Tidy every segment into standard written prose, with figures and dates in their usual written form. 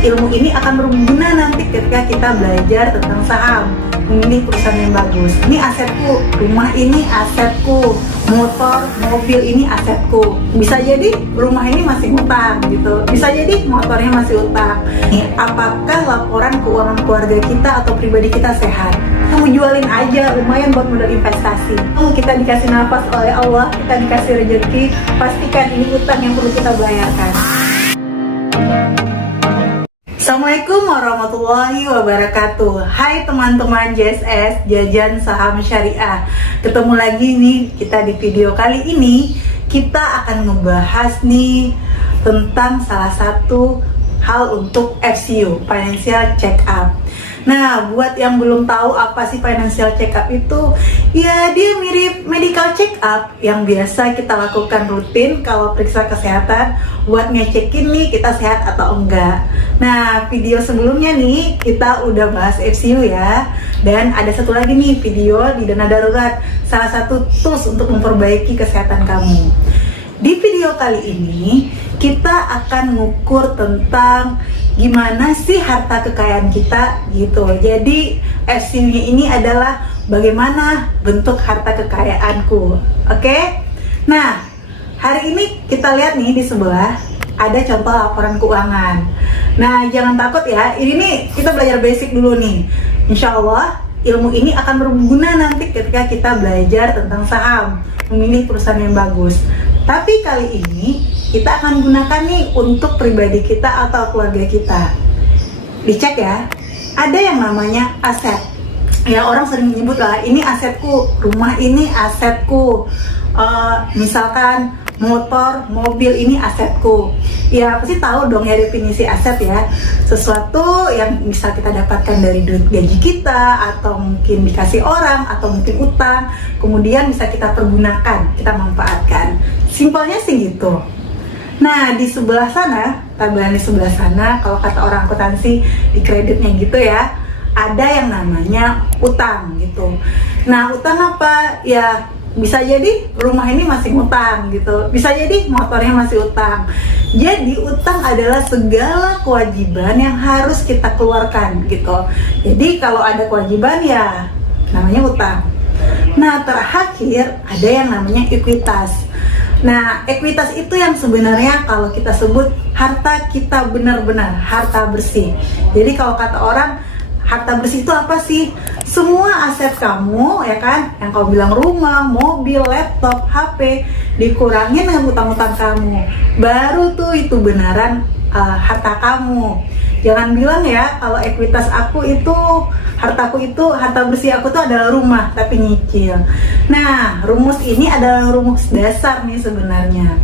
ilmu ini akan berguna nanti ketika kita belajar tentang saham, memilih perusahaan yang bagus. Ini asetku, rumah ini asetku, motor, mobil ini asetku. Bisa jadi rumah ini masih utang gitu, bisa jadi motornya masih utang. Apakah laporan keuangan keluarga kita atau pribadi kita sehat? Kamu jualin aja, lumayan buat modal investasi. Kita dikasih nafas oleh Allah, kita dikasih rezeki, pastikan ini utang yang perlu kita bayarkan. Assalamualaikum warahmatullahi wabarakatuh. Hai teman-teman JSS, Jajan Saham Syariah. Ketemu lagi nih kita di video kali ini. Kita akan ngebahas nih tentang salah satu hal untuk FCU, Financial Check Up. Nah, buat yang belum tahu apa sih financial check up itu, ya dia mirip medical check up yang biasa kita lakukan rutin kalau periksa kesehatan buat ngecekin nih kita sehat atau enggak. Nah, video sebelumnya nih kita udah bahas FCU ya, dan ada satu lagi nih video di dana darurat, salah satu tools untuk memperbaiki kesehatan kamu. Di video kali ini kita akan ngukur tentang gimana sih harta kekayaan kita gitu. Jadi FCU-nya ini adalah bagaimana bentuk harta kekayaanku. Oke? Nah, hari ini kita lihat nih di sebelah ada contoh laporan keuangan. Nah, jangan takut ya. Ini nih kita belajar basic dulu nih. Insya Allah ilmu ini akan berguna nanti ketika kita belajar tentang saham, memilih perusahaan yang bagus. Tapi kali ini kita akan gunakan nih untuk pribadi kita atau keluarga kita. Dicek ya, ada yang namanya aset. Ya, orang sering menyebut lah, ini asetku, rumah ini asetku, misalkan motor, mobil ini asetku. Ya pasti tahu dong ya definisi aset ya, sesuatu yang bisa kita dapatkan dari duit gaji kita, atau mungkin dikasih orang, atau mungkin utang, kemudian bisa kita pergunakan, kita manfaatkan. Simpelnya sih gitu. Nah, di sebelah sana, tabelan di sebelah sana, kalau kata orang akuntansi di kreditnya gitu ya, ada yang namanya utang gitu. Nah, utang apa? Ya bisa jadi rumah ini masih utang gitu, bisa jadi motornya masih utang. Jadi utang adalah segala kewajiban yang harus kita keluarkan gitu. Jadi kalau ada kewajiban ya namanya utang. Nah, terakhir ada yang namanya ekuitas. Nah, ekuitas itu yang sebenarnya kalau kita sebut harta kita benar-benar harta bersih. Jadi kalau kata orang harta bersih itu apa sih? Semua aset kamu ya kan, yang kamu bilang rumah, mobil, laptop, HP, dikurangin dengan utang-utang kamu, baru tuh itu benaran harta kamu. Jangan bilang ya kalau ekuitas aku itu, hartaku itu, harta bersih aku tuh adalah rumah tapi nyicil. Nah, rumus ini adalah rumus dasar nih sebenarnya.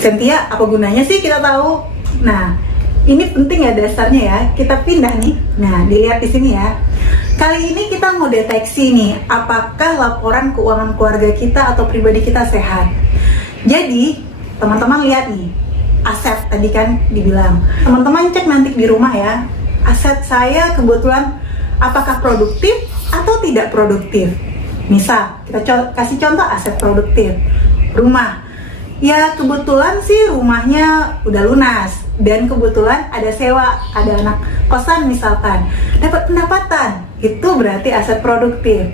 Cynthia, apa gunanya sih kita tahu? Nah, ini penting ya dasarnya ya. Kita pindah nih. Nah, dilihat di sini ya. Kali ini kita mau deteksi nih, apakah laporan keuangan keluarga kita atau pribadi kita sehat. Jadi, teman-teman lihat nih, aset tadi kan dibilang. Teman-teman cek nanti di rumah ya. Aset saya kebetulan apakah produktif atau tidak produktif? Misal, kita kasih contoh aset produktif. Rumah. Ya kebetulan sih rumahnya udah lunas, dan kebetulan ada sewa, ada anak kosan misalkan, dapat pendapatan, itu berarti aset produktif.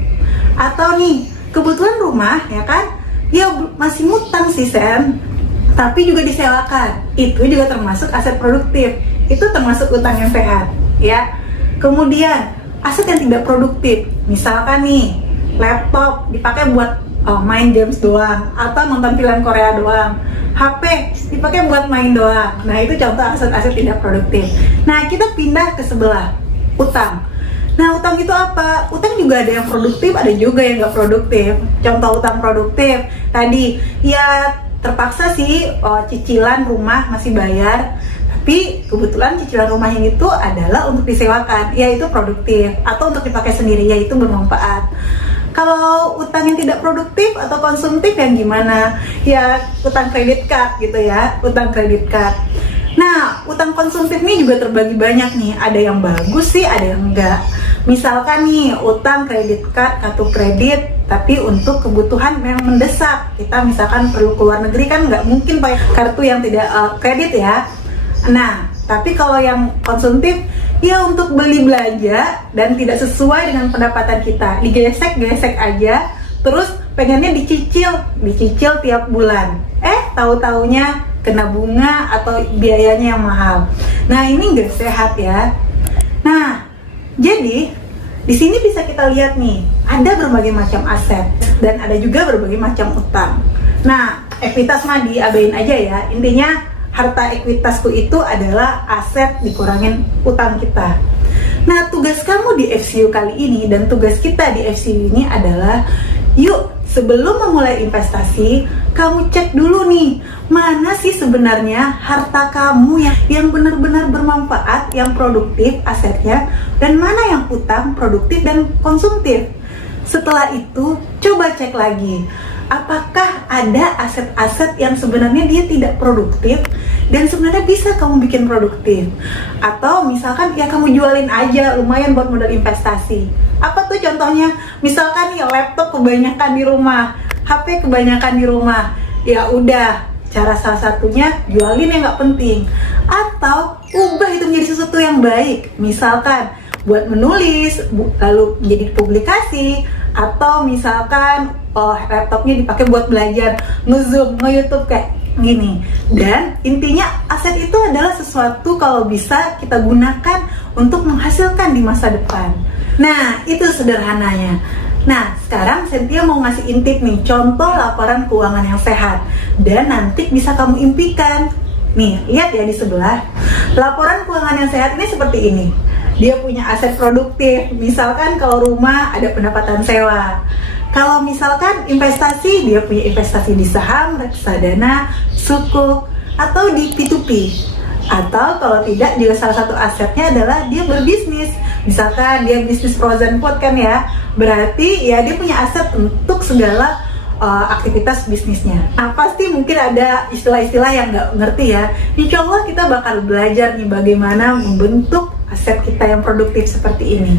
Atau nih, kebetulan rumah ya kan, ya masih ngutang sih Sen, tapi juga disewakan, itu juga termasuk aset produktif, itu termasuk utang yang sehat ya. Kemudian aset yang tidak produktif, misalkan nih laptop dipakai buat main games doang, atau nonton film Korea doang, HP dipakai buat main doang. Nah, itu contoh aset-aset tidak produktif. Nah, kita pindah ke sebelah, utang. Nah, utang itu apa? Utang juga ada yang produktif, ada juga yang nggak produktif. Contoh utang produktif tadi, ya terpaksa sih cicilan rumah masih bayar, Tapi kebetulan cicilan rumahnya itu adalah untuk disewakan, yaitu produktif, atau untuk dipakai sendiri, yaitu bermanfaat. Kalau utang yang tidak produktif atau konsumtif yang gimana? Ya utang kredit card gitu ya, utang kredit card. Nah, utang konsumtif ini juga terbagi banyak nih. Ada yang bagus sih, ada yang enggak. Misalkan nih, utang kredit card, kartu kredit, tapi untuk kebutuhan memang mendesak. Kita misalkan perlu keluar negeri kan nggak mungkin pakai kartu yang tidak kredit ya. Nah, tapi kalau yang konsumtif, ya untuk beli belanja dan tidak sesuai dengan pendapatan kita, digesek-gesek aja, terus pengennya dicicil tiap bulan. Tahu-taunya kena bunga atau biayanya yang mahal. Nah, ini nggak sehat ya. Nah, jadi di sini bisa kita lihat nih, ada berbagai macam aset dan ada juga berbagai macam utang. Nah, ekuitas mah diabain aja ya. Intinya harta ekuitasku itu adalah aset dikurangin utang kita. Nah, tugas kamu di FCU kali ini dan tugas kita di FCU ini adalah, yuk sebelum memulai investasi, kamu cek dulu nih, mana sih sebenarnya harta kamu yang benar-benar bermanfaat, yang produktif asetnya, dan mana yang utang, produktif, dan konsumtif. Setelah itu, coba cek lagi, apakah ada aset-aset yang sebenarnya dia tidak produktif dan sebenarnya bisa kamu bikin produktif. Atau misalkan ya kamu jualin aja, lumayan buat modal investasi. Apa tuh contohnya? Misalkan nih laptop kebanyakan di rumah, HP kebanyakan di rumah, ya udah, cara salah satunya jualin yang nggak penting, atau ubah itu menjadi sesuatu yang baik. Misalkan buat menulis, lalu menjadi publikasi, atau misalkan laptopnya dipakai buat belajar, nge-zoom, nge-youtube kayak gini. Dan intinya aset itu adalah sesuatu kalau bisa kita gunakan untuk menghasilkan di masa depan. Nah, itu sederhananya. Nah, sekarang Cynthia mau ngasih intip nih, contoh laporan keuangan yang sehat dan nanti bisa kamu impikan. Nih, lihat ya di sebelah. Laporan keuangan yang sehat ini seperti ini. Dia punya aset produktif. Misalkan kalau rumah ada pendapatan sewa. Kalau misalkan investasi, dia punya investasi di saham, reksadana, sukuk, atau di P2P. Atau kalau tidak, juga salah satu asetnya adalah dia berbisnis. Misalkan dia bisnis frozen food kan ya, berarti ya dia punya aset untuk segala aktivitas bisnisnya. Nah, pasti mungkin ada istilah-istilah yang nggak ngerti ya. Insya Allah kita bakal belajar nih bagaimana membentuk aset kita yang produktif seperti ini.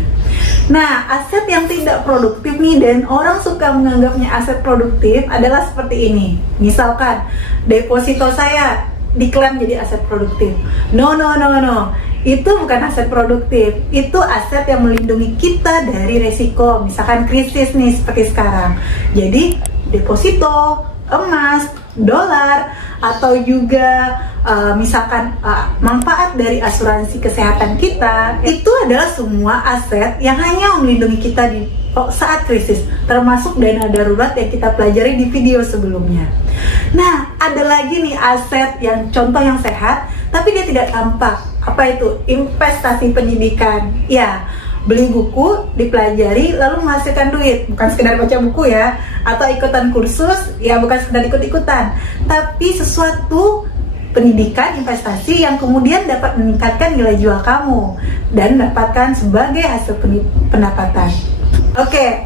Nah, aset yang tidak produktif nih dan orang suka menganggapnya aset produktif adalah seperti ini. Misalkan deposito saya diklaim jadi aset produktif. No. Itu bukan aset produktif. Itu aset yang melindungi kita dari resiko, misalkan krisis nih seperti sekarang. Jadi deposito, emas, dolar, atau juga misalkan manfaat dari asuransi kesehatan kita, itu adalah semua aset yang hanya melindungi kita di saat krisis, termasuk dana darurat yang kita pelajari di video sebelumnya. Nah, ada lagi nih aset yang contoh yang sehat, tapi dia tidak tampak. Apa itu? Investasi pendidikan. Ya, beli buku, dipelajari, lalu menghasilkan duit. Bukan sekedar baca buku ya, atau ikutan kursus, ya bukan sekedar ikut-ikutan, tapi sesuatu pendidikan, investasi yang kemudian dapat meningkatkan nilai jual kamu dan dapatkan sebagai hasil pendapatan. Oke,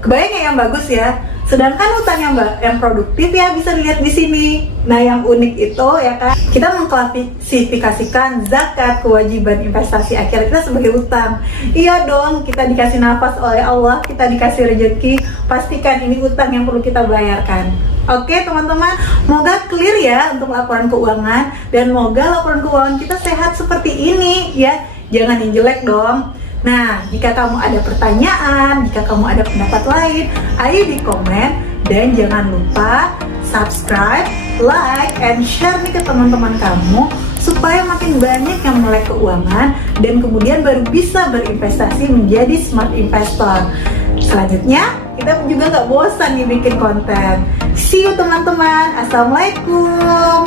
kebayang ya yang bagus ya. Sedangkan utang yang produktif ya bisa dilihat di sini. Nah, yang unik itu ya kan, kita mengklasifikasikan zakat, kewajiban investasi akhirat kita sebagai utang. Iya dong, kita dikasih nafas oleh Allah, kita dikasih rezeki, pastikan ini utang yang perlu kita bayarkan. Oke teman-teman, semoga clear ya untuk laporan keuangan, dan semoga laporan keuangan kita sehat seperti ini ya. Jangan yang jelek dong. Nah, jika kamu ada pertanyaan, jika kamu ada pendapat lain, ayo di komen, dan jangan lupa subscribe, like, and share nih ke teman-teman kamu supaya makin banyak yang melek keuangan dan kemudian baru bisa berinvestasi menjadi smart investor. Selanjutnya, kita juga nggak bosan nih bikin konten. See you teman-teman. Assalamualaikum.